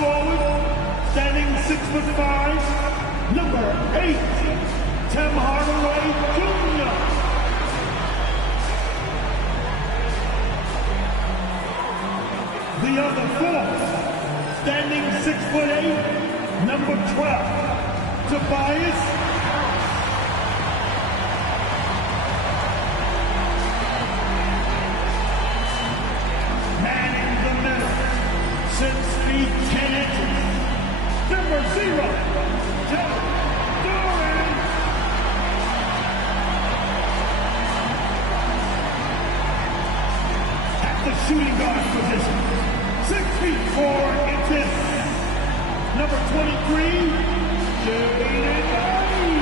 forward, standing 6'5", number 8, Tim Hardaway Jr. The other forward, standing 6'8", number 12, Tobias. Manning the middle, 6 feet 10 inches, number 0, Joe Duran. At the shooting guard position, 6 feet 4 inches, number 23, Jalen Ivey.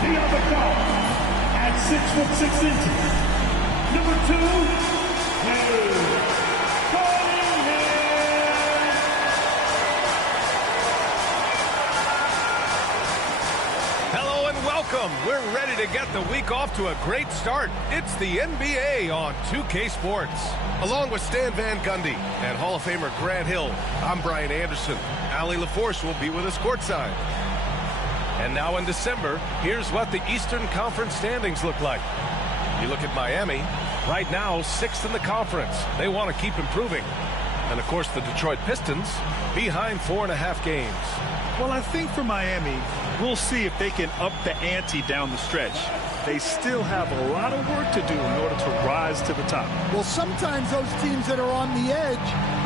The other guard, at 6'6" number 2, Hello and welcome. We're ready to get the week off to a great start. It's the NBA on 2K Sports. Along with Stan Van Gundy and Hall of Famer Grant Hill, I'm Brian Anderson. Allie LaForce will be with us courtside. And now in December, here's what the Eastern Conference standings look like. You look at Miami, right now 6th in the conference. They want to keep improving. And of course the Detroit Pistons behind 4.5 games. Well, I think for Miami, we'll see if they can up the ante down the stretch. They still have a lot of work to do in order to rise to the top. Well, sometimes those teams that are on the edge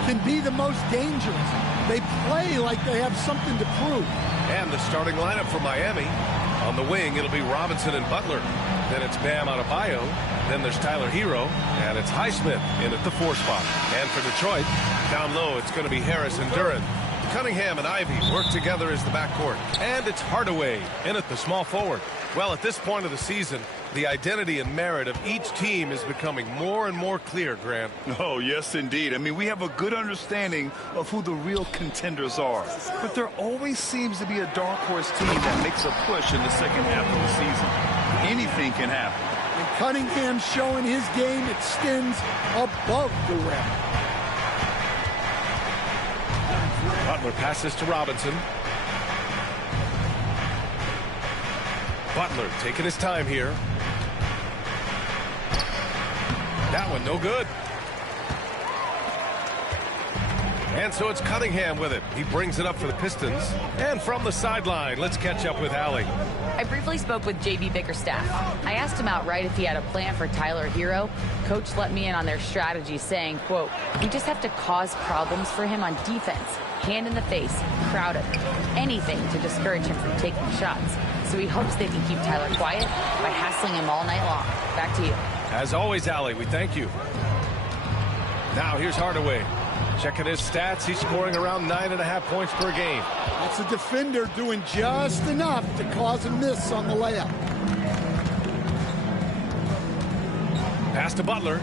can be the most dangerous. They play like they have something to prove. And the starting lineup for Miami. On the wing, it'll be Robinson and Butler. Then it's Bam Adebayo. Then there's Tyler Hero. And it's Highsmith in at the 4 spot. And for Detroit, down low, it's going to be Harris and Duran. Cunningham and Ivey work together as the backcourt. And it's Hardaway in at the small forward. Well, at this point of the season, the identity and merit of each team is becoming more and more clear, Grant. Oh, yes, indeed. I mean, we have a good understanding of who the real contenders are. But there always seems to be a dark horse team that makes a push in the second half of the season. Anything can happen. And Cunningham showing his game extends above the rim. Butler passes to Robinson. Butler taking his time here. That one no good. And so it's Cunningham with it. He brings it up for the Pistons. And from the sideline, let's catch up with Allie. I briefly spoke with J.B. Bickerstaff. I asked him outright if he had a plan for Tyler Hero. Coach let me in on their strategy, saying, quote, "We just have to cause problems for him on defense. Hand in the face, crowd him, anything to discourage him from taking shots. So he hopes they can keep Tyler quiet by hassling him all night long." Back to you. As always, Allie, we thank you. Now here's Hardaway. Checking his stats, he's scoring around 9.5 points per game. That's a defender doing just enough to cause a miss on the layup. Pass to Butler.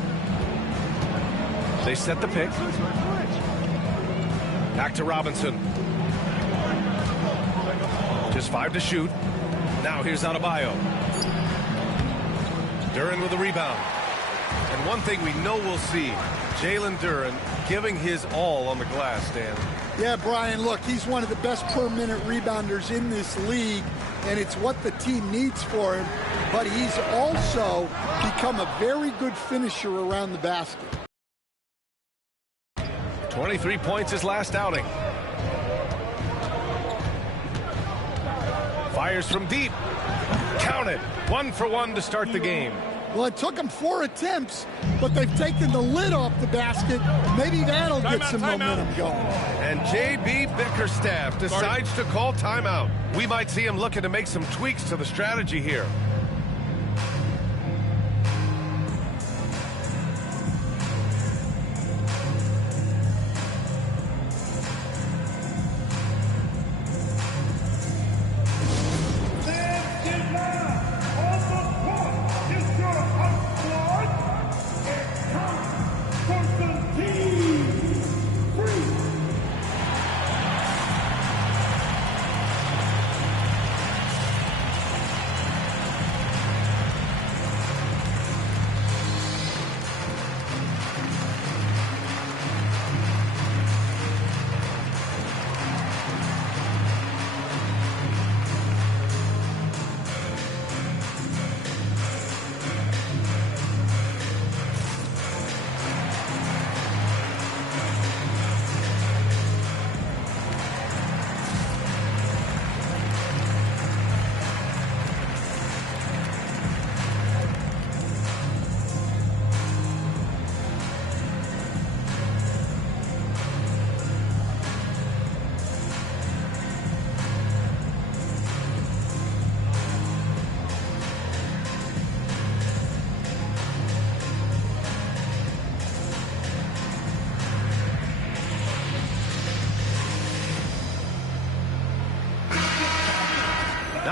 They set the pick. Back to Robinson. Just 5 to shoot. Now here's Adebayo. Duran with a rebound. And one thing we know we'll see, Jalen Duran giving his all on the glass, Dan. Yeah, Brian, look, he's one of the best per-minute rebounders in this league, and it's what the team needs for him. But he's also become a very good finisher around the basket. 23 points his last outing. Fires from deep. Count it. 1 for 1 to start the game. Well, it took them 4 attempts, but they've taken the lid off the basket. Maybe that'll get some momentum going. And J.B. Bickerstaff decides to call timeout. We might see him looking to make some tweaks to the strategy here.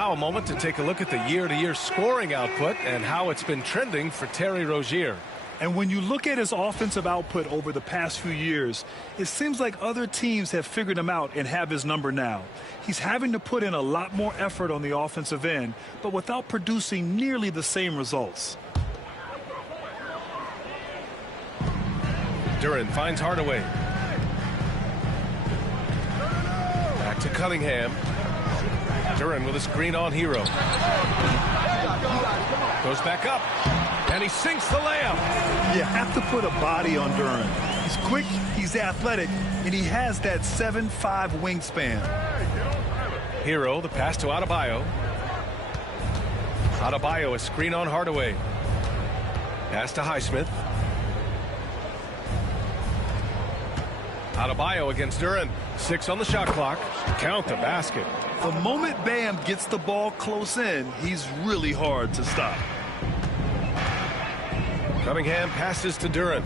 Now a moment to take a look at the year-to-year scoring output and how it's been trending for Terry Rozier. And when you look at his offensive output over the past few years, it seems like other teams have figured him out and have his number now. He's having to put in a lot more effort on the offensive end, but without producing nearly the same results. Duran finds Hardaway. Back to Cunningham. Duran with a screen on Hero. Goes back up. And he sinks the layup. You have to put a body on Duran. He's quick, he's athletic, and he has that 7'5" wingspan. Hero, the pass to Adebayo. Adebayo, a screen on Hardaway. Pass to Highsmith. Adebayo against Duran. 6 on the shot clock. Count the basket. The moment Bam gets the ball close in, he's really hard to stop. Cunningham passes to Duran.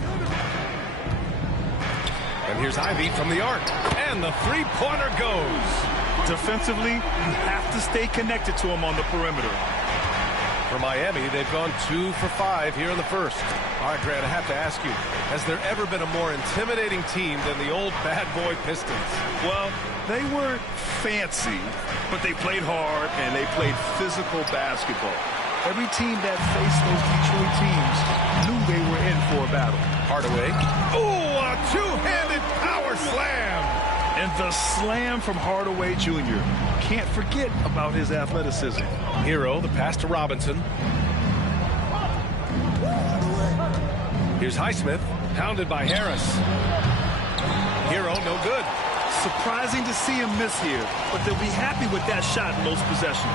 And here's Ivy from the arc. And the three-pointer goes. Defensively, you have to stay connected to him on the perimeter. For Miami, they've gone 2 for 5 here in the first. All right, Grant, I have to ask you, has there ever been a more intimidating team than the old bad boy Pistons? Well, they weren't fancy, but they played hard and they played physical basketball. Every team that faced those Detroit teams knew they were in for a battle. Hardaway. Ooh, a two-handed power slam. And the slam from Hardaway Jr. Can't forget about his athleticism. Hero, the pass to Robinson. Here's Highsmith, pounded by Harris. Hero, no good. Surprising to see him miss here, but they'll be happy with that shot in those possessions.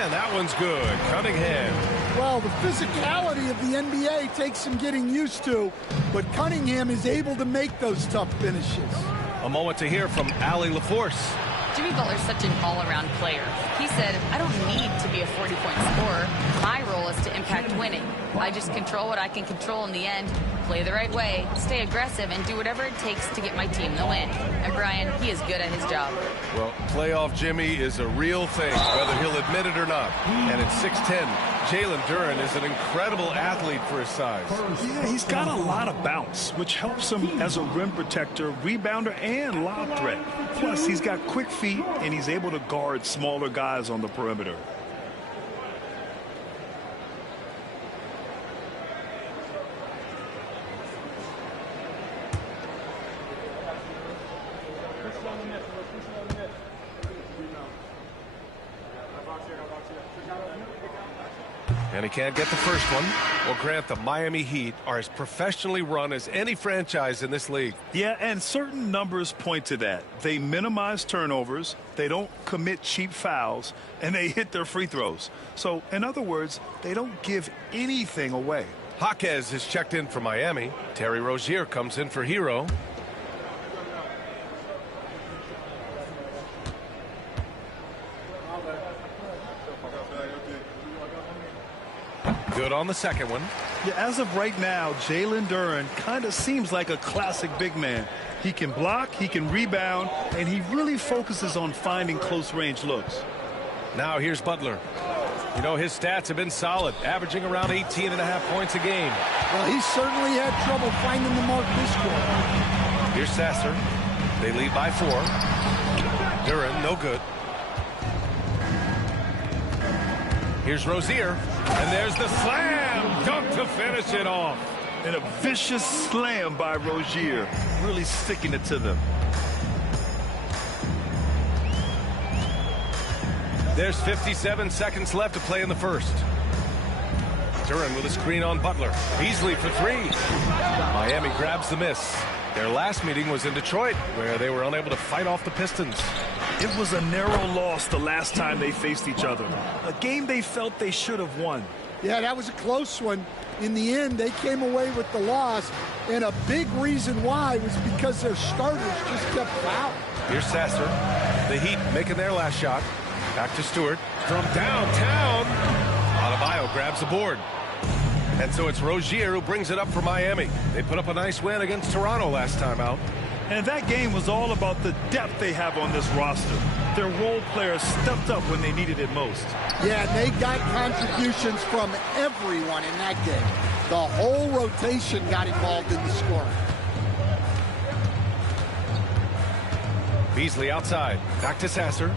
And that one's good. Cunningham. Well, the physicality of the NBA takes some getting used to, but Cunningham is able to make those tough finishes. A moment to hear from Allie LaForce. Jimmy Butler's such an all-around player. He said, I don't need to be a 40-point scorer. My role is to impact winning. I just control what I can control in the end, play the right way, stay aggressive, and do whatever it takes to get my team the win. And Brian, he is good at his job. Well, playoff Jimmy is a real thing, whether he'll admit it or not. And at 6'10", Jalen Duran is an incredible athlete for his size. Yeah, he's got a lot of bounce, which helps him as a rim protector, rebounder, and lob threat. Plus, he's got quick feet, and he's able to guard smaller guys on the perimeter. And he can't get the first one. Well, Grant, the Miami Heat are as professionally run as any franchise in this league. Yeah, and certain numbers point to that. They minimize turnovers, they don't commit cheap fouls, and they hit their free throws. So, in other words, they don't give anything away. Jaquez is checked in for Miami. Terry Rozier comes in for Hero. Good on the second one. Yeah, as of right now, Jalen Duran kind of seems like a classic big man. He can block, he can rebound, and he really focuses on finding close-range looks. Now here's Butler. You know, his stats have been solid, averaging around 18.5 points a game. Well, he certainly had trouble finding the mark this quarter. Here's Sasser. They lead by 4. Duran, no good. Here's Rozier. And there's the slam dunk to finish it off. And a vicious slam by Rozier, really sticking it to them. There's 57 seconds left to play in the first. Duran with a screen on Butler. Beasley for 3. Miami grabs the miss. Their last meeting was in Detroit, where they were unable to fight off the Pistons. It was a narrow loss the last time they faced each other. A game they felt they should have won. Yeah, that was a close one. In the end, they came away with the loss, and a big reason why was because their starters just kept fouling. Here's Sasser. The Heat making their last shot. Back to Stewart. From downtown, Adebayo grabs the board. And so it's Rozier who brings it up for Miami. They put up a nice win against Toronto last time out. And that game was all about the depth they have on this roster. Their role players stepped up when they needed it most. Yeah, and they got contributions from everyone in that game. The whole rotation got involved in the scoring. Beasley outside. Back to Sasser.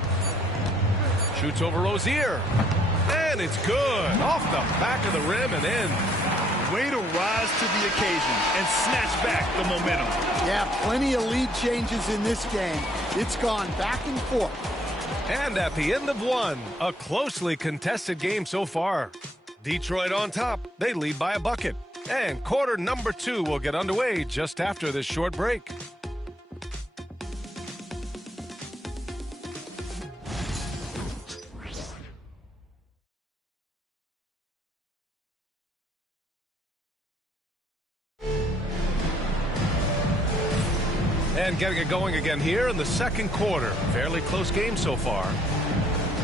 Shoots over Rozier. And it's good. Off the back of the rim and in. Way to rise to the occasion and snatch back the momentum. Yeah, plenty of lead changes in this game. It's gone back and forth. And at the end of one, a closely contested game so far. Detroit on top. They lead by a bucket. And quarter number 2 will get underway just after this short break. And getting it going again here in the second quarter. Fairly close game so far.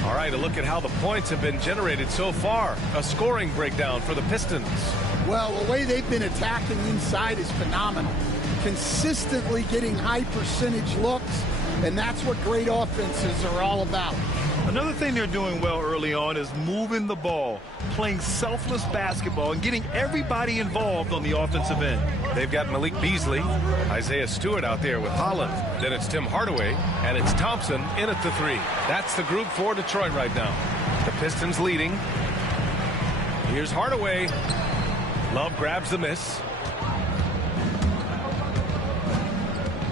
All right, a look at how the points have been generated so far. A scoring breakdown for the Pistons. Well, the way they've been attacking inside is phenomenal. Consistently getting high percentage looks, and that's what great offenses are all about. Another thing they're doing well early on is moving the ball, playing selfless basketball, and getting everybody involved on the offensive end. They've got Malik Beasley, Isaiah Stewart out there with Holland. Then it's Tim Hardaway, and it's Thompson in at the 3. That's the group for Detroit right now. The Pistons leading. Here's Hardaway. Love grabs the miss.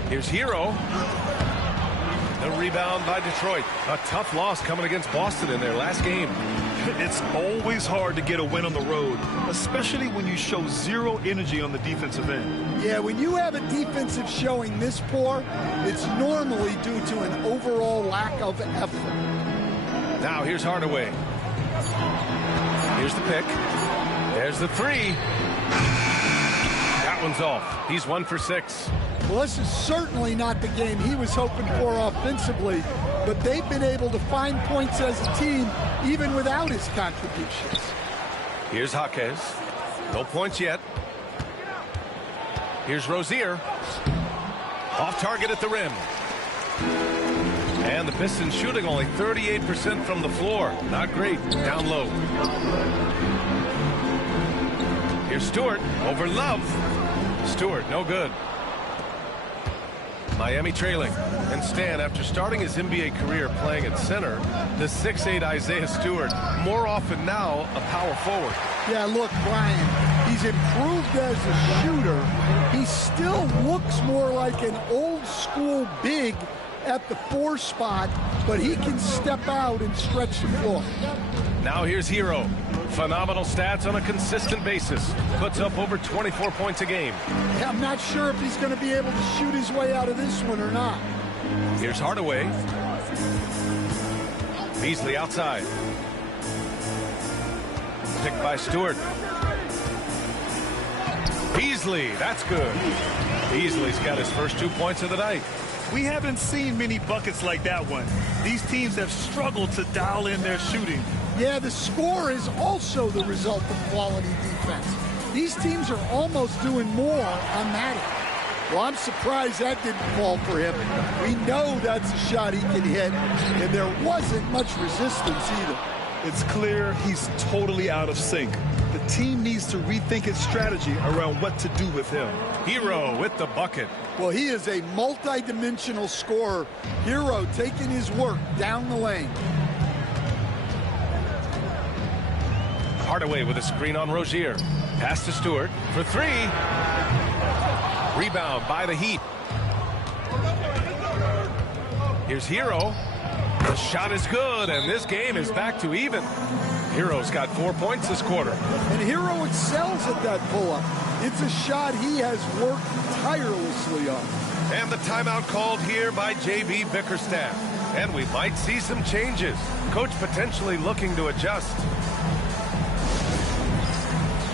Here's Hero. The rebound by Detroit. A tough loss coming against Boston in their last game. It's always hard to get a win on the road, especially when you show zero energy on the defensive end. Yeah, when you have a defensive showing this poor, it's normally due to an overall lack of effort. Now here's Hardaway. Here's the pick. There's the 3. That one's off. He's 1 for 6. Well, this is certainly not the game he was hoping for offensively, but they've been able to find points as a team even without his contributions. Here's Jaquez. No points yet. Here's Rozier. Off target at the rim. And the Pistons shooting only 38% from the floor. Not great. Down low. Here's Stewart over Love. Stewart, no good. Miami trailing. And Stan, after starting his NBA career playing at center, the 6'8" Isaiah Stewart, more often now a power forward. Yeah, look, Brian, he's improved as a shooter. He still looks more like an old school big at the 4 spot, but he can step out and stretch the floor. Now here's Hero. Phenomenal stats on a consistent basis. Puts up over 24 points a game. Yeah, I'm not sure if he's going to be able to shoot his way out of this one or not. Here's Hardaway. Beasley outside. Picked by Stewart. Beasley, that's good. Beasley's got his first 2 points of the night. We haven't seen many buckets like that one. These teams have struggled to dial in their shooting. Yeah, the score is also the result of quality defense. These teams are almost doing more on that end. Well, I'm surprised that didn't fall for him. We know that's a shot he can hit, and there wasn't much resistance either. It's clear he's totally out of sync. The team needs to rethink its strategy around what to do with him. Hero with the bucket. Well, he is a multi-dimensional scorer. Hero taking his work down the lane. Hardaway with a screen on Rozier. Pass to Stewart for 3. Rebound by the Heat. Here's Hero. The shot is good, and this game is back to even. Hero's got 4 points this quarter. And Hero excels at that pull-up. It's a shot he has worked tirelessly on. And the timeout called here by J.B. Bickerstaff. And we might see some changes. Coach potentially looking to adjust.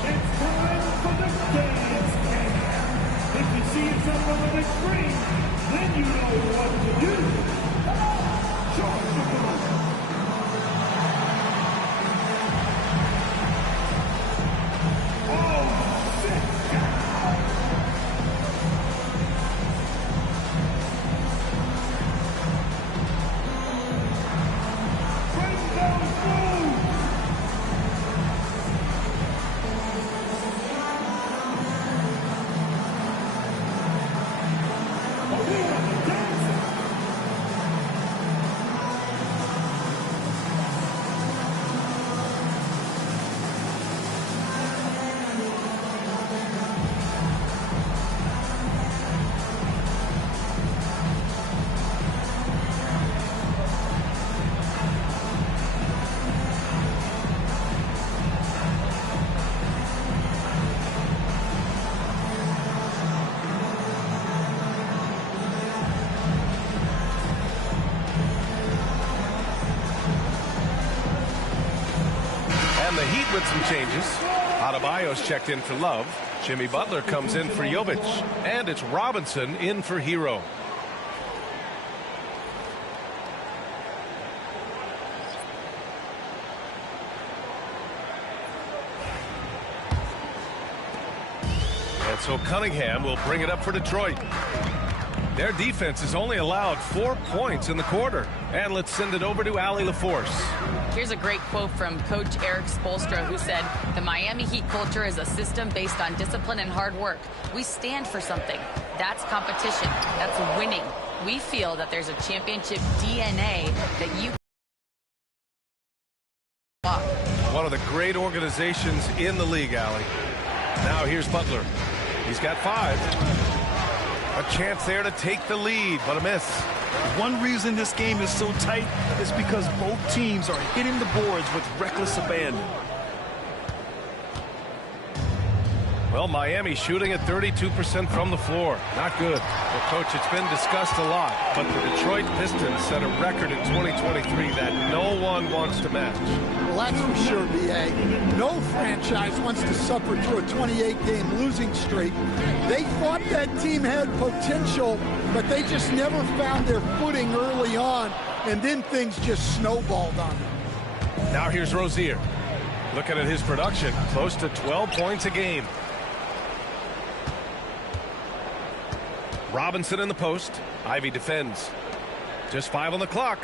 It's time for the dance cam. If you see yourself on the big screen, then you know what to do. Charge the ball. Oh, sit down. And the Heat with some changes. Adebayo's checked in for Love. Jimmy Butler comes in for Jovic. And it's Robinson in for Hero. And so Cunningham will bring it up for Detroit. Their defense has only allowed 4 points in the quarter. And let's send it over to Allie LaForce. Here's a great quote from Coach Eric Spoelstra, who said, "The Miami Heat culture is a system based on discipline and hard work. We stand for something. That's competition. That's winning. We feel that there's a championship DNA that you..." One of the great organizations in the league, Allie. Now here's Butler. He's got 5. A chance there to take the lead, but a miss. One reason this game is so tight is because both teams are hitting the boards with reckless abandon. Well, Miami shooting at 32% from the floor. Not good. Well, Coach, it's been discussed a lot, but the Detroit Pistons set a record in 2023 that no one wants to match. Well, that's for sure, B.A. No franchise wants to suffer through a 28-game losing streak. They thought that team had potential, but they just never found their footing early on, and then things just snowballed on them. Now here's Rozier. Looking at his production, close to 12 points a game. Robinson in the post. Ivy defends. Just 5 on the clock.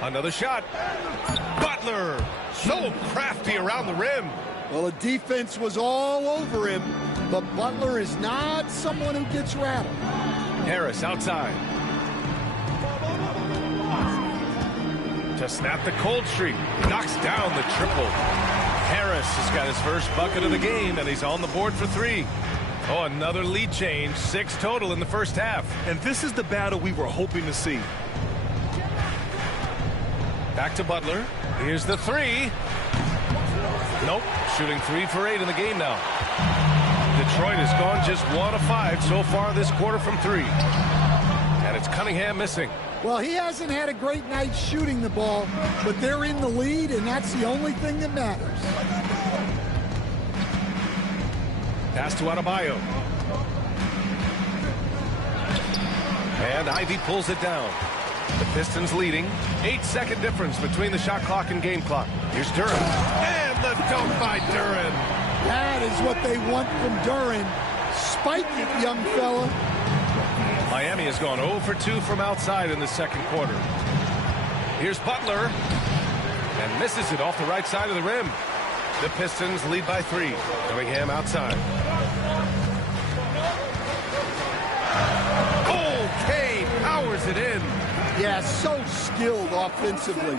Another shot. Butler. So crafty around the rim. Well, the defense was all over him, but Butler is not someone who gets rattled. Harris outside. To snap the cold streak. Knocks down the triple. Harris has got his first bucket of the game, and he's on the board for 3. Oh, another lead change. 6 total in the first half. And this is the battle we were hoping to see. Back to Butler. Here's the 3. Nope. Shooting 3 for 8 in the game now. Detroit has gone just 1 of 5 so far this quarter from 3. And it's Cunningham missing. Well, he hasn't had a great night shooting the ball, but they're in the lead, and that's the only thing that matters. Pass to Adebayo. And Ivy pulls it down. The Pistons leading. 8-second difference between the shot clock and game clock. Here's Duren. And the dunk by Duren. That is what they want from Duren. Spike it, young fella. Miami has gone 0 for 2 from outside in the second quarter. Here's Butler. And misses it off the right side of the rim. The Pistons lead by 3. Cunningham outside. Okay, powers it in. Yeah, so skilled offensively.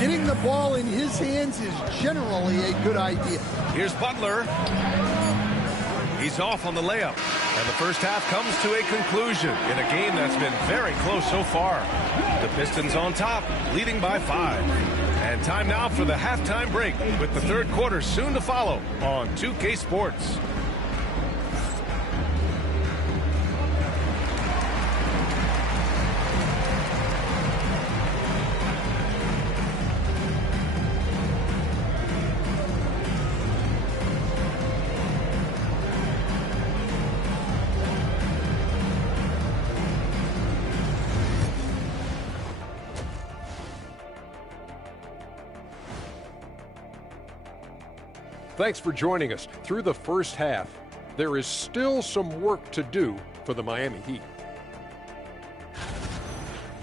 Getting the ball in his hands is generally a good idea. Here's Butler. He's off on the layup. And the first half comes to a conclusion in a game that's been very close so far. The Pistons on top, leading by 5. And time now for the halftime break, with the third quarter soon to follow on 2K Sports. Thanks for joining us through the first half. There is still some work to do for the Miami Heat.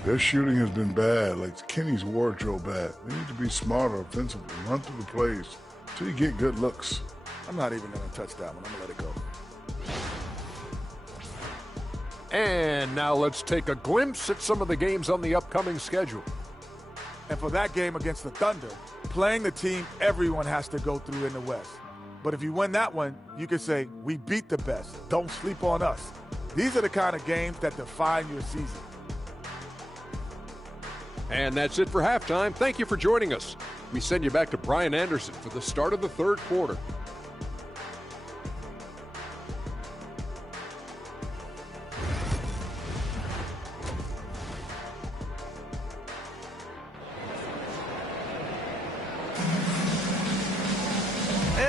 Their shooting has been bad, like Kenny's wardrobe bad. They need to be smarter offensively, run through the plays till you get good looks. I'm not even going to touch that one. I'm going to let it go. And now let's take a glimpse at some of the games on the upcoming schedule. And for that game against the Thunder, playing the team everyone has to go through in the West. But if you win that one, you can say, we beat the best. Don't sleep on us. These are the kind of games that define your season. And that's it for halftime. Thank you for joining us. We send you back to Brian Anderson for the start of the third quarter.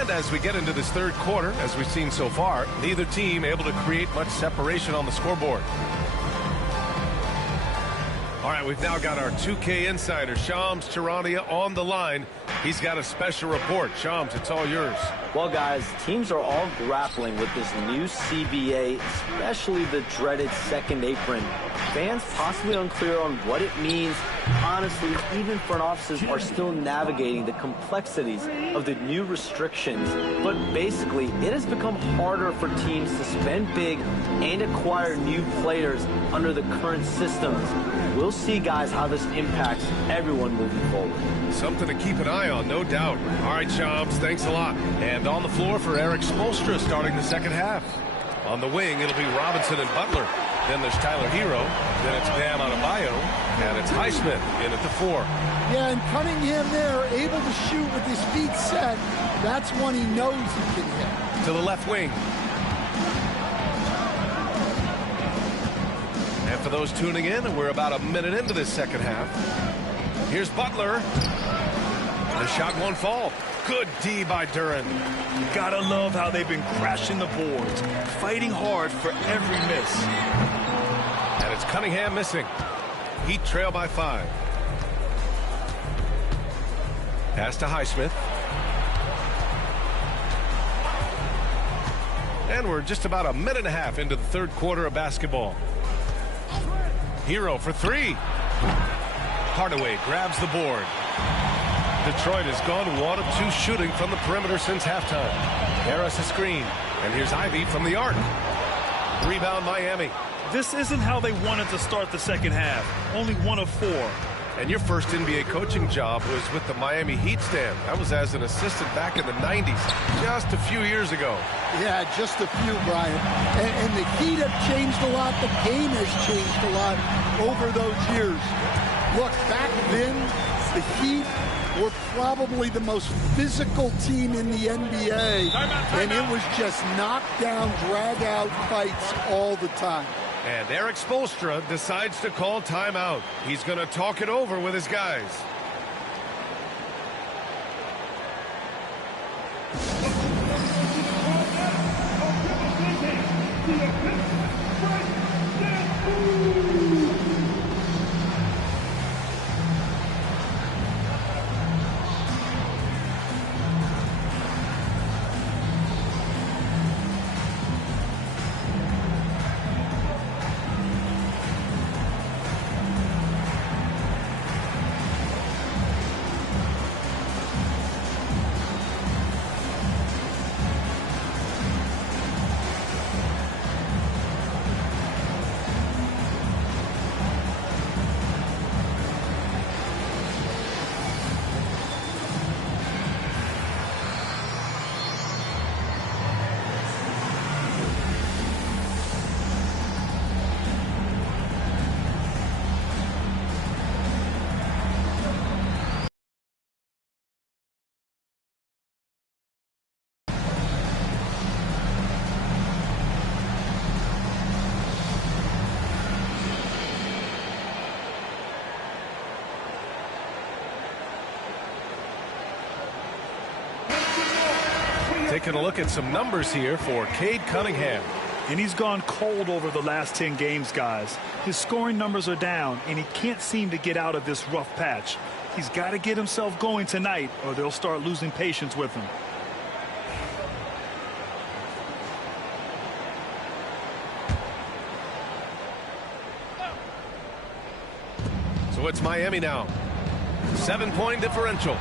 And as we get into this third quarter, as we've seen so far, neither team able to create much separation on the scoreboard. All right, we've now got our 2K insider, Shams Charania, on the line. He's got a special report. Shams, it's all yours. Well, guys, teams are all grappling with this new CBA, especially the dreaded second apron. Fans possibly unclear on what it means. Honestly, even front offices are still navigating the complexities of the new restrictions. But basically, it has become harder for teams to spend big and acquire new players under the current systems. We'll see, guys, how this impacts everyone moving forward. Something to keep an eye on, no doubt. All right, Shams, thanks a lot. And on the floor for Eric Spoelstra starting the second half. On the wing, it'll be Robinson and Butler. Then there's Tyler Hero. Then it's Bam Adebayo. And it's Highsmith in at the 4. Yeah, and Cunningham there, able to shoot with his feet set. That's one he knows he can hit. To the left wing. And for those tuning in, we're about a minute into this second half. Here's Butler. The shot won't fall. Good D by Duren. You gotta love how they've been crashing the boards, fighting hard for every miss. And it's Cunningham missing. Heat trail by 5. Pass to Highsmith. And we're just about a minute and a half into the third quarter of basketball. Hero for 3. Hardaway grabs the board. Detroit has gone 1 of 2 shooting from the perimeter since halftime. Harris a screen. And here's Ivy from the arc. Rebound Miami. This isn't how they wanted to start the second half. Only 1 of 4. And your first NBA coaching job was with the Miami Heat stand. That was as an assistant back in the 90s, just a few years ago. Yeah, just a few, Brian. And the Heat have changed a lot. The game has changed a lot over those years. Look, back then, the Heat were probably the most physical team in the NBA. And it was just knockdown, drag-out fights all the time. And Eric Spoelstra decides to call timeout. He's going to talk it over with his guys. Taking a look at some numbers here for Cade Cunningham. And he's gone cold over the last 10 games, guys. His scoring numbers are down, and he can't seem to get out of this rough patch. He's got to get himself going tonight, or they'll start losing patience with him. So it's Miami now. 7-point differential.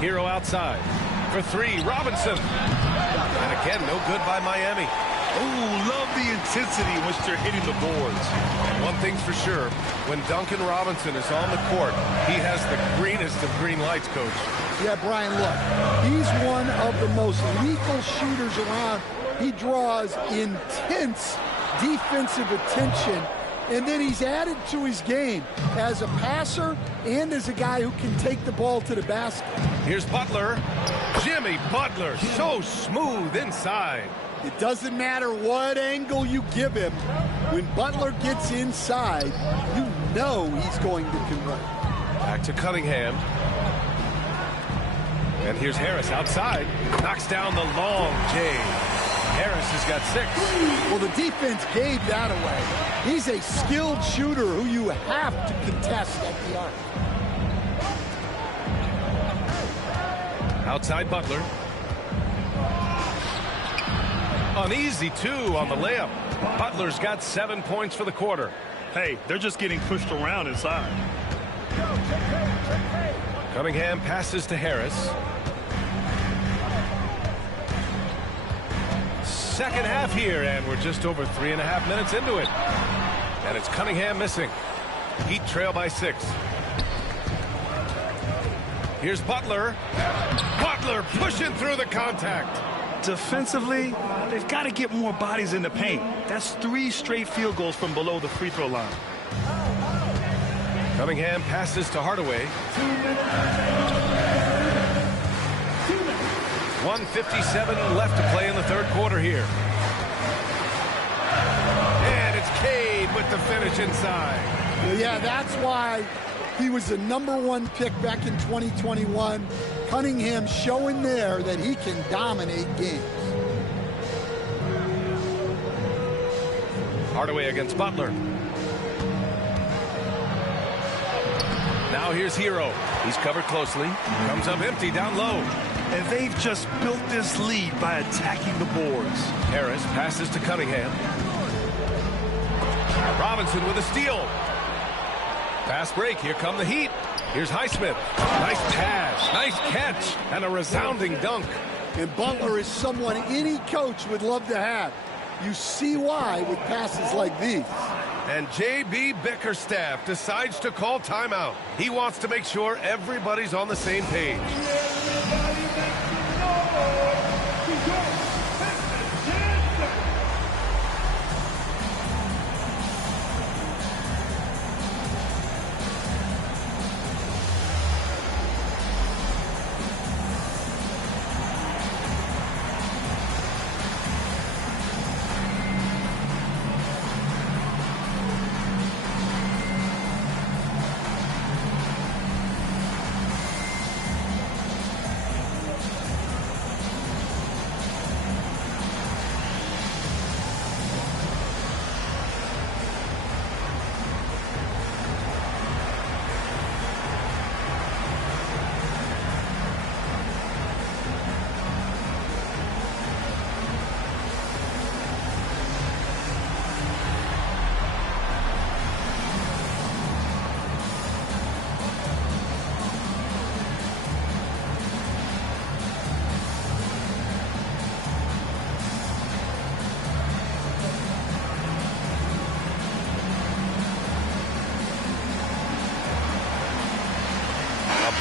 Hero outside for 3. Robinson. And again, no good by Miami. Oh, love the intensity in which they're hitting the boards. And one thing's for sure, when Duncan Robinson is on the court, he has the greenest of green lights, Coach. Yeah, Brian, look, he's one of the most lethal shooters around. He draws intense defensive attention, and then he's added to his game as a passer and as a guy who can take the ball to the basket. Here's Butler. Jimmy Butler, so smooth inside. It doesn't matter what angle you give him. When Butler gets inside, you know he's going to convert. Back to Cunningham. And here's Harris outside. Knocks down the long J. Harris has got 6. Well, the defense gave that away. He's a skilled shooter who you have to contest at the arc. Outside Butler. An easy 2 on the layup. Butler's got 7 points for the quarter. Hey, they're just getting pushed around inside. Cunningham passes to Harris. Second half here, and we're just over 3.5 minutes into it. And it's Cunningham missing. Heat trail by 6. Here's Butler. Butler pushing through the contact. Defensively, they've got to get more bodies in the paint. That's 3 straight field goals from below the free throw line. Cunningham passes to Hardaway. 1:57 left to play in the third quarter here. And it's Cade with the finish inside. Well, yeah, that's why he was the #1 pick back in 2021. Cunningham showing there that he can dominate games. Hardaway against Butler. Now here's Hero. He's covered closely. Comes up empty down low. And they've just built this lead by attacking the boards. Harris passes to Cunningham. Robinson with a steal. Fast break. Here come the Heat. Here's Highsmith. Nice pass. Nice catch. And a resounding dunk. And Butler is someone any coach would love to have. You see why with passes like these. And J.B. Bickerstaff decides to call timeout. He wants to make sure everybody's on the same page.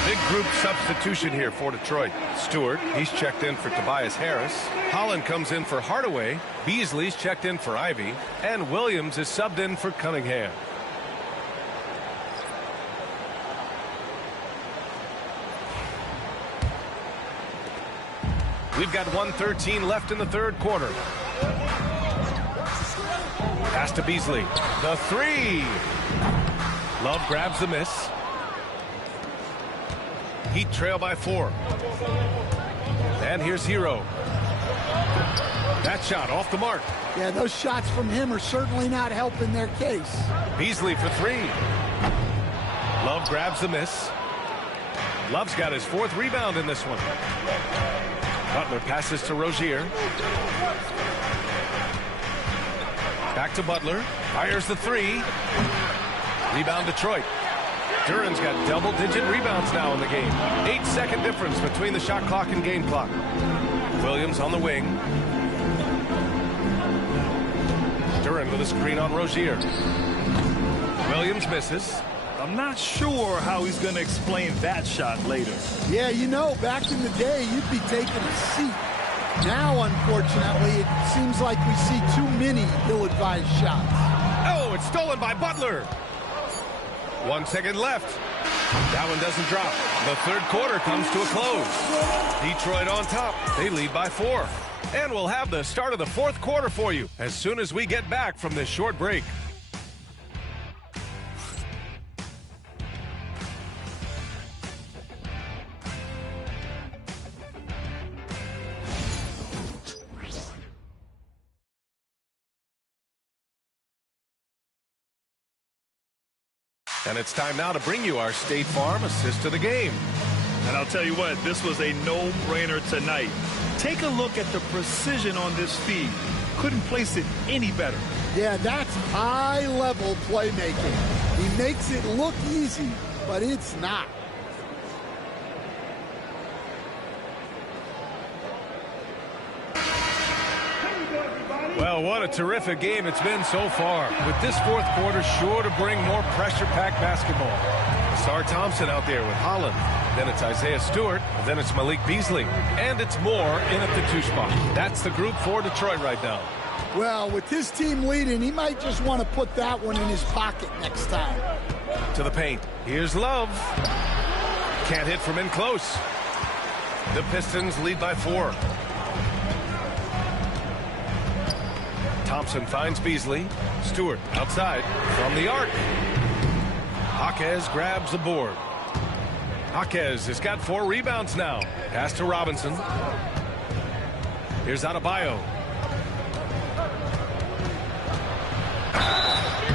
Big group substitution here for Detroit. Stewart, he's checked in for Tobias Harris. Holland comes in for Hardaway. Beasley's checked in for Ivy. And Williams is subbed in for Cunningham. We've got 1:13 left in the third quarter. Pass to Beasley. The 3. Love grabs the miss. Heat trail by 4. And here's Hero. That shot off the mark. Yeah, those shots from him are certainly not helping their case. Beasley for 3. Love grabs the miss. Love's got his 4th rebound in this one. Butler passes to Rozier. Back to Butler. Fires the 3. Rebound Detroit. Duran's got double-digit rebounds now in the game. 8-second difference between the shot clock and game clock. Williams on the wing. Duran with a screen on Rozier. Williams misses. I'm not sure how he's going to explain that shot later. Yeah, you know, back in the day, you'd be taking a seat. Now, unfortunately, it seems like we see too many ill-advised shots. Oh, it's stolen by Butler. 1 second left. That one doesn't drop. The third quarter comes to a close. Detroit on top. They lead by 4. And we'll have the start of the fourth quarter for you as soon as we get back from this short break. And it's time now to bring you our State Farm assist of the game. And I'll tell you what, this was a no-brainer tonight. Take a look at the precision on this feed. Couldn't place it any better. Yeah, that's high-level playmaking. He makes it look easy, but it's not. Well, what a terrific game it's been so far. With this fourth quarter sure to bring more pressure-packed basketball. Sar Thompson out there with Holland. Then it's Isaiah Stewart. Then it's Malik Beasley. And it's Moore in at the 2 spot. That's the group for Detroit right now. Well, with his team leading, he might just want to put that one in his pocket next time. To the paint. Here's Love. Can't hit from in close. The Pistons lead by 4. Thompson finds Beasley. Stewart outside from the arc. Jaquez grabs the board. Jaquez has got 4 rebounds now. Pass to Robinson. Here's Adebayo.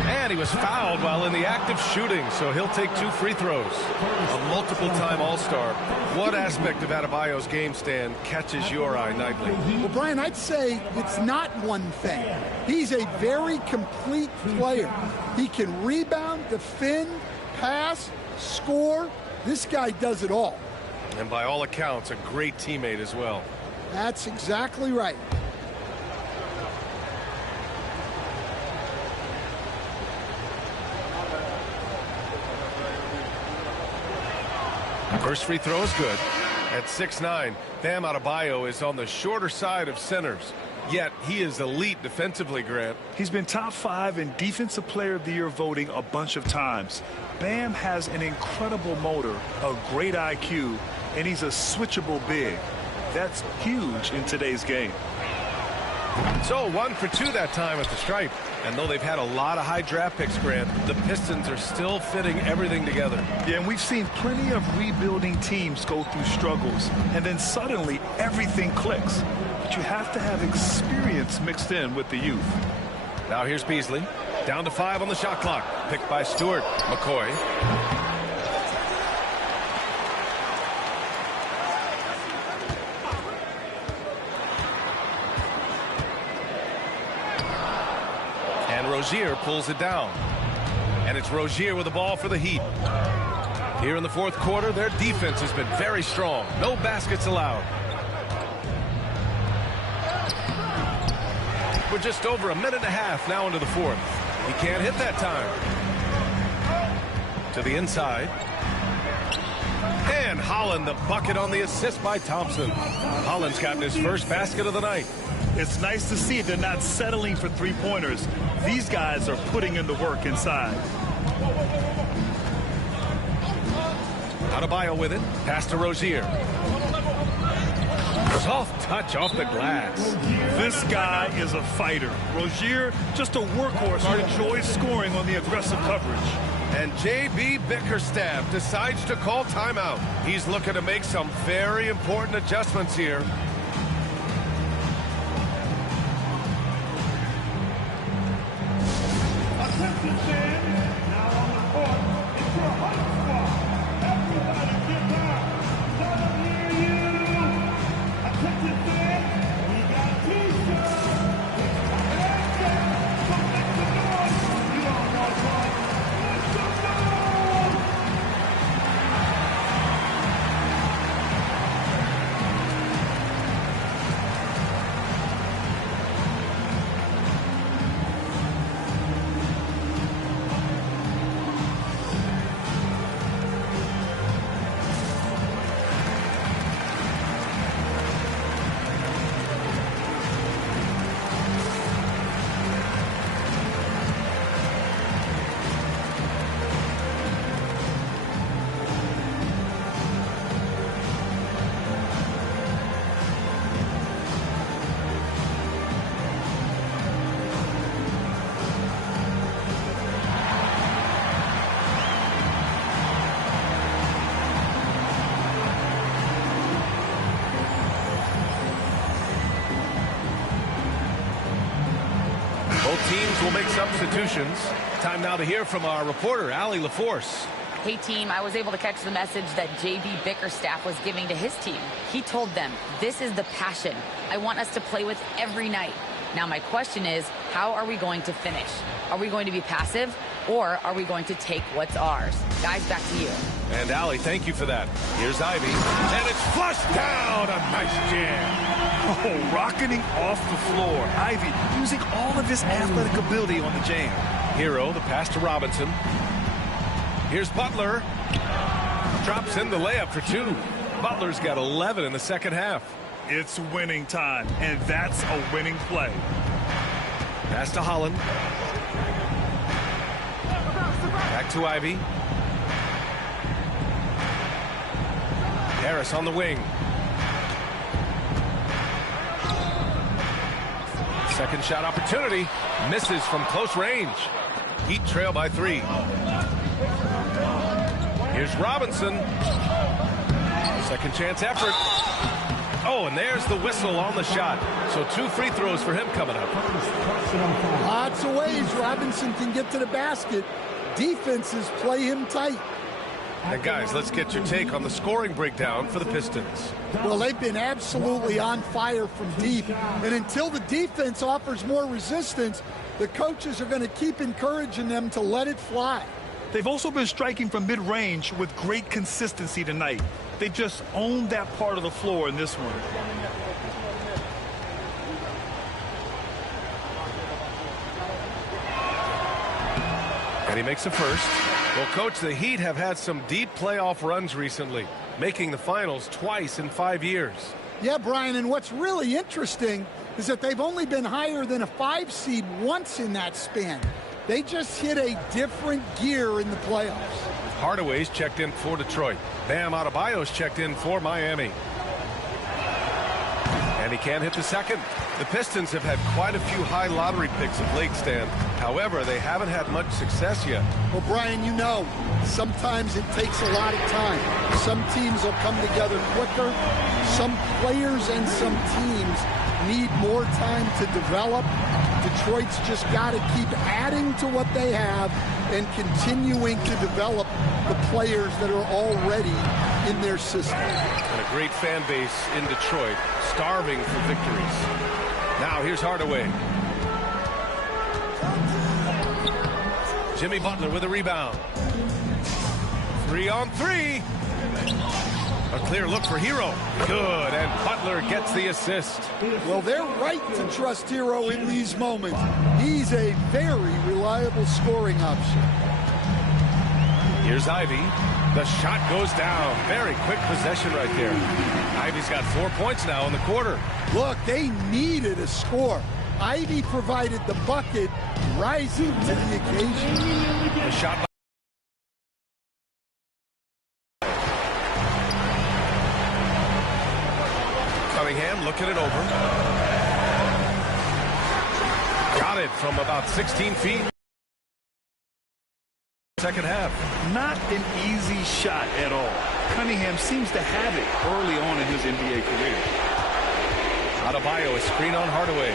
And he was fouled while in the act of shooting, so he'll take 2 free throws. A multiple-time All-Star. What aspect of Adebayo's game, Stan, catches your eye nightly? Well, Brian, I'd say it's not one thing. He's a very complete player. He can rebound, defend, pass, score. This guy does it all. And by all accounts, a great teammate as well. That's exactly right. First free throw is good. At 6'9", Bam Adebayo is on the shorter side of centers. Yet he is elite defensively, Grant. He's been top 5 in Defensive Player of the Year voting a bunch of times. Bam has an incredible motor, a great IQ, and he's a switchable big. That's huge in today's game. So 1 for 2 that time at the stripe. And though they've had a lot of high draft picks, Grant, the Pistons are still fitting everything together. Yeah, and we've seen plenty of rebuilding teams go through struggles, and then suddenly everything clicks. But you have to have experience mixed in with the youth. Now here's Beasley. Down to 5 on the shot clock. Picked by Stewart. McCoy. Rozier pulls it down. And it's Rozier with the ball for the Heat. Here in the fourth quarter, their defense has been very strong. No baskets allowed. We're just over a minute and a half now into the fourth. He can't hit that time. To the inside. And Holland the bucket on the assist by Thompson. Holland's gotten his first basket of the night. It's nice to see they're not settling for three-pointers. These guys are putting in the work inside. Adebayo with it. Pass to Rozier. Soft touch off the glass. This guy is a fighter. Rozier, just a workhorse who enjoys scoring on the aggressive coverage. And J.B. Bickerstaff decides to call timeout. He's looking to make some very important adjustments here. Attention fans, now on the court, it's your hot spot. Everybody get down. Let them hear you. Attention fans, we got t-shirts. Hands down, so make the noise. You don't want one. Make some noise. Both teams will make substitutions. Time now to hear from our reporter, Allie LaForce. Hey team, I was able to catch the message that JB Bickerstaff was giving to his team. He told them, this is the passion I want us to play with every night. Now my question is, how are we going to finish? Are we going to be passive, or are we going to take what's ours? Guys, back to you. And Allie, thank you for that. Here's Ivy, and it's flushed down. A nice jam. Oh, rocketing off the floor. Ivy using all of his athletic ability on the jam. Hero, the pass to Robinson. Here's Butler. Drops in the layup for 2. Butler's got 11 in the second half. It's winning time, and that's a winning play. Pass to Holland. Back to Ivy. Harris on the wing. Second shot opportunity. Misses from close range. Heat trail by 3. Here's Robinson. Second chance effort. Oh, and there's the whistle on the shot. So 2 free throws for him coming up. Lots of ways Robinson can get to the basket. Defenses play him tight. And guys, let's get your take on the scoring breakdown for the Pistons. Well, they've been absolutely on fire from deep. And until the defense offers more resistance, the coaches are going to keep encouraging them to let it fly. They've also been striking from mid-range with great consistency tonight. They just owned that part of the floor in this one. And he makes a first. Well, Coach, the Heat have had some deep playoff runs recently, making the finals twice in 5 years. Yeah, Brian, and what's really interesting is that they've only been higher than a 5 seed once in that span. They just hit a different gear in the playoffs. Hardaway's checked in for Detroit. Bam Adebayo's checked in for Miami. And he can't hit the second. The Pistons have had quite a few high lottery picks of late, Stan. However, they haven't had much success yet. Well, Brian, you know, sometimes it takes a lot of time. Some teams will come together quicker. Some players and some teams need more time to develop. Detroit's just got to keep adding to what they have and continuing to develop the players that are already in their system. And a great fan base in Detroit, starving for victories. Now here's Hardaway. Jimmy Butler with a rebound. 3 on 3. A clear look for Hero. Good, and Butler gets the assist. Well, they're right to trust Hero in these moments. He's a very reliable scoring option. Here's Ivy. The shot goes down. Very quick possession right there. Ivy's got 4 points now in the quarter. Look, they needed a score. Ivy provided the bucket, rising to the occasion. The shot by Cunningham looking it over. Got it from about 16 feet. Second half. Not an easy shot at all. Cunningham seems to have it early on in his NBA career. Adebayo, a screen on Hardaway.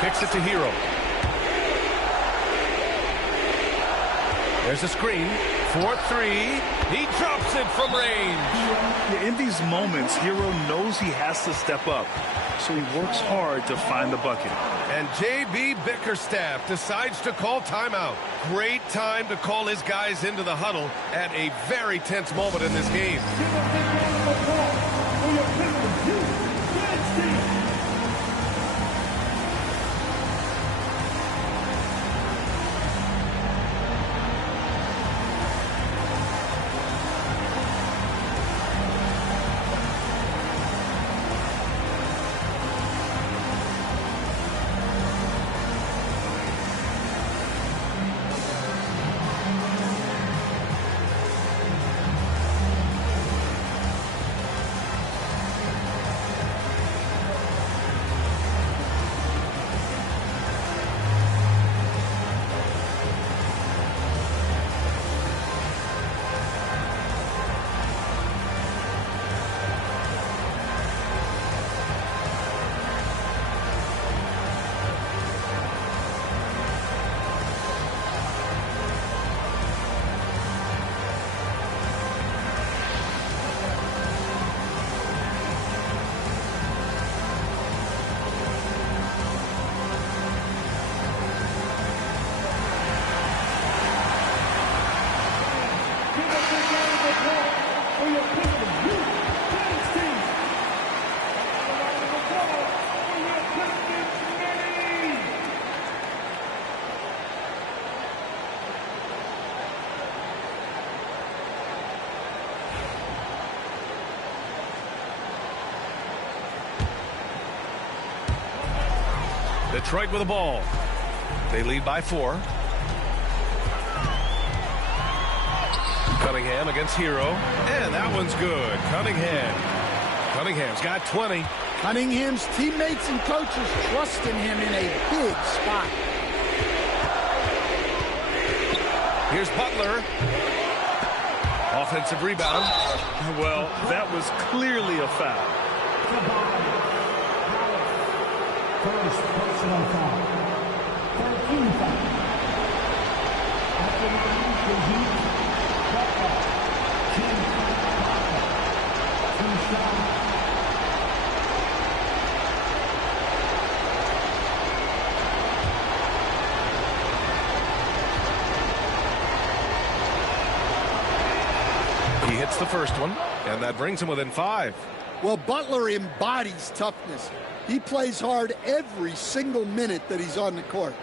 Kicks it to Hero. There's a screen. 4-3. He drops it from range. Yeah, in these moments, Hero knows he has to step up, so he works hard to find the bucket. And JB Bickerstaff decides to call timeout. Great time to call his guys into the huddle at a very tense moment in this game. for your Pistons youth tennis team. Round of applause for your Pistons men. Detroit with the ball. They lead by 4. Cunningham against Hero. And that one's good. Cunningham's got 20. Cunningham's teammates and coaches trusting him in a big spot. Here's Butler. Offensive rebound. Well, that was clearly a foul. First personal foul. 13 foul. After the Heat, Butler, 10 2 shots. He hits the first one, and that brings him within 5. Well, Butler embodies toughness. He plays hard every single minute that he's on the court.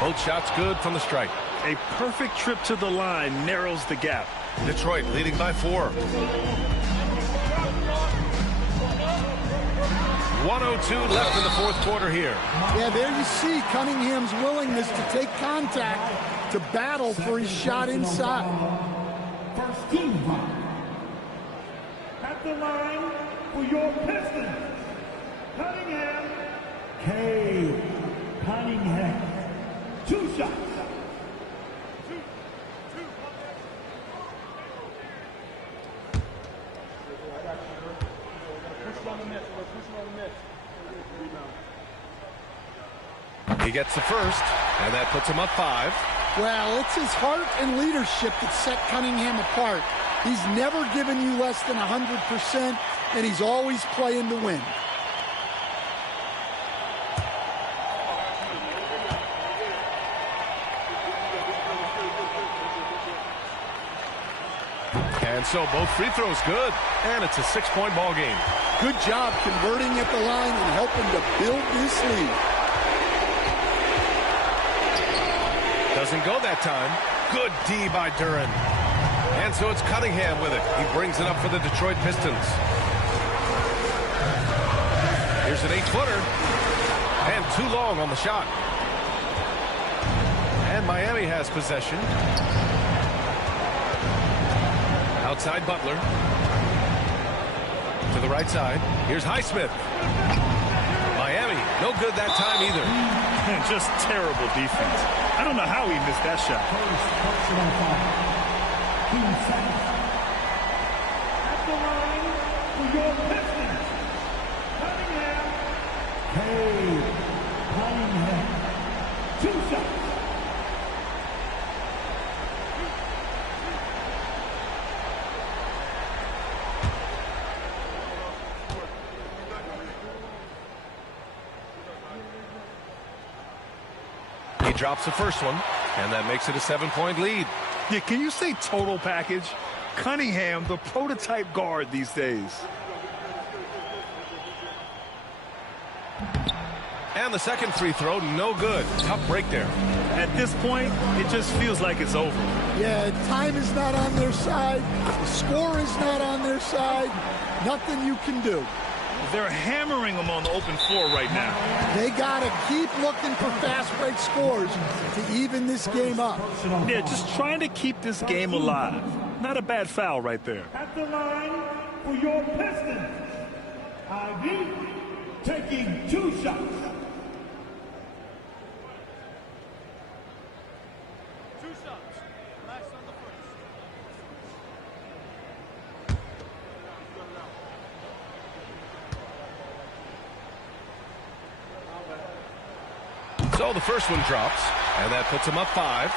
Both shots good from the stripe. A perfect trip to the line narrows the gap. Detroit leading by 4. 1:02 left in the fourth quarter here. Yeah, there you see Cunningham's willingness to take contact, to battle for his shot inside. First team foul. At the line for your Pistons, Cunningham. Cunningham. 2 shots. He gets the first, and that puts him up 5. Well, it's his heart and leadership that set Cunningham apart. He's never given you less than 100%, and he's always playing to win. And so both free throws good, and it's a 6-point ball game. Good job converting at the line and helping to build this lead. Doesn't go that time. Good D by Duran. And so it's Cunningham with it. He brings it up for the Detroit Pistons. Here's an 8-footer. And too long on the shot. And Miami has possession. Outside Butler. To the right side. Here's Highsmith. Miami, no good that time either. Just terrible defense. I don't know how he missed that shot. First personal foul. 2 seconds. At the line for your Pistons, Cunningham. Cunningham. 2 shots. He drops the first one, and that makes it a 7-point lead. Yeah, can you say total package? Cunningham, the prototype guard these days. And the second free throw, no good. Tough break there. At this point, it just feels like it's over. Yeah, time is not on their side. The score is not on their side. Nothing you can do. They're hammering them on the open floor right now. They got to keep looking for fast break scores to even this game up. Yeah, just trying to keep this game alive. Not a bad foul right there. At the line for your Pistons, Ivy taking 2 shots. So the first one drops, and that puts him up 5.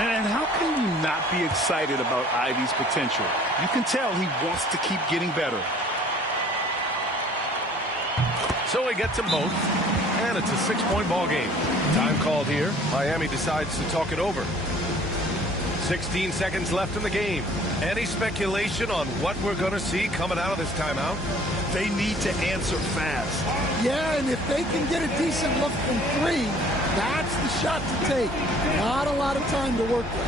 And how can you not be excited about Ivy's potential? You can tell he wants to keep getting better. So So he gets them both, and it's a 6-point ball game. Time called here. Miami decides to talk it over. 16 seconds left in the game. Any speculation on what we're going to see coming out of this timeout? They need to answer fast. Yeah, and if they can get a decent look from 3, that's the shot to take. Not a lot of time to work with.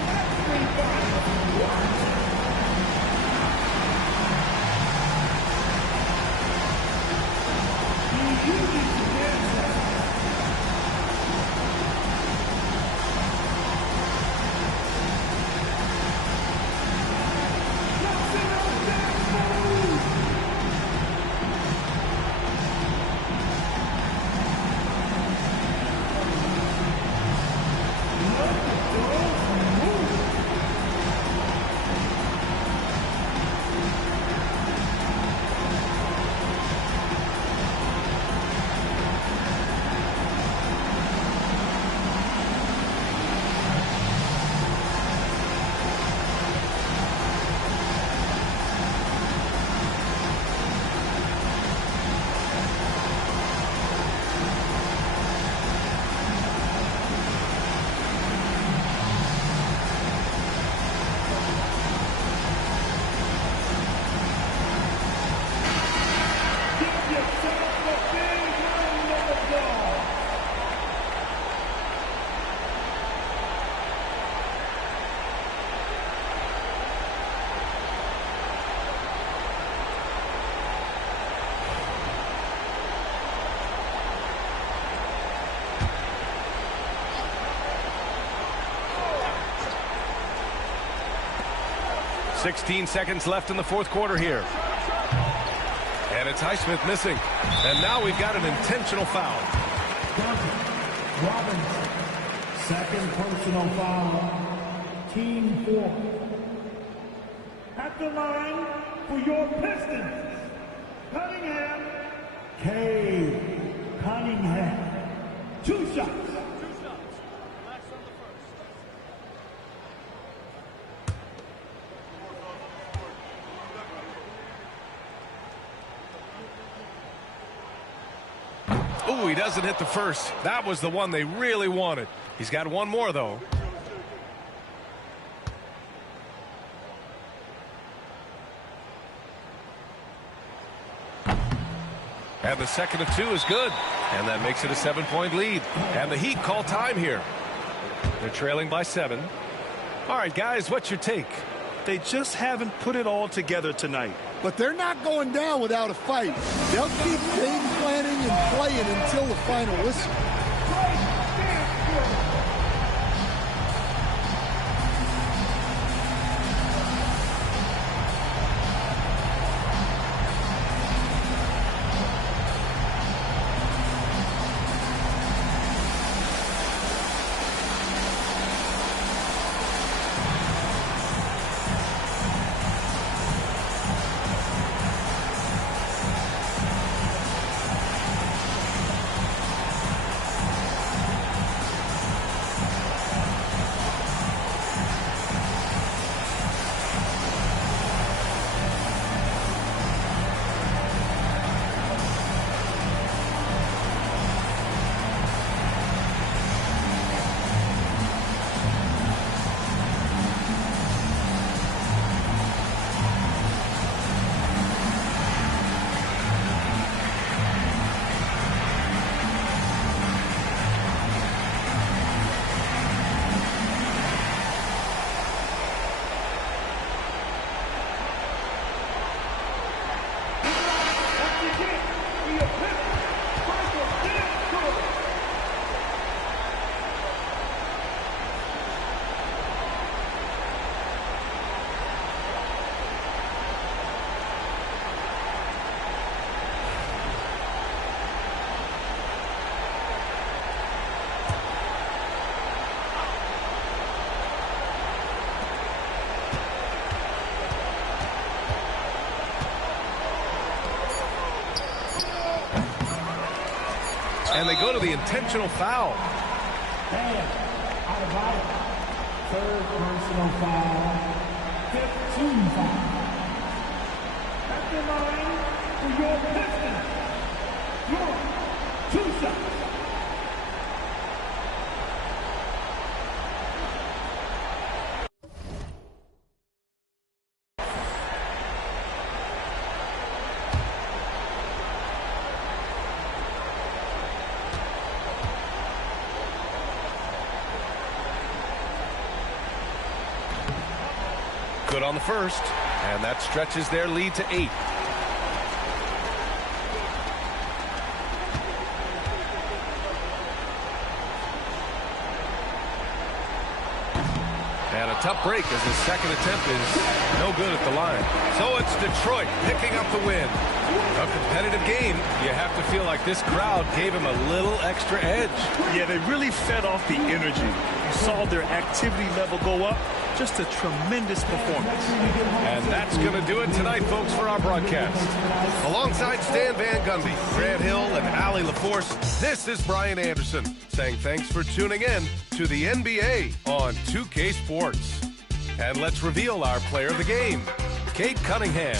$16 seconds left in the fourth quarter here. And it's Highsmith missing. And now we've got an intentional foul. Robinson, second personal foul, team 4. At the line for your Pistons, Cunningham, K. Cunningham. 2 shots. Ooh, he doesn't hit the first. That was the one they really wanted. He's got one more, though. And the second of 2 is good. And that makes it a 7-point lead. And the Heat call time here. They're trailing by 7. All right, guys, what's your take? They just haven't put it all together tonight. But they're not going down without a fight. They'll keep game planning and playing until the final whistle. And they go to the intentional foul. Out of bounds. Third personal foul. 15 foul. At the line for your Pistons, your Good on the first, and that stretches their lead to 8. And a tough break as his second attempt is no good at the line. So it's Detroit picking up the win. A competitive game. You have to feel like this crowd gave him a little extra edge. Yeah, they really fed off the energy. You saw their activity level go up. Just a tremendous performance. And that's going to do it tonight, folks, for our broadcast. Alongside Stan Van Gundy, Grant Hill, and Allie LaForce, this is Brian Anderson saying thanks for tuning in to the NBA on 2K Sports. And let's reveal our player of the game, Kate Cunningham.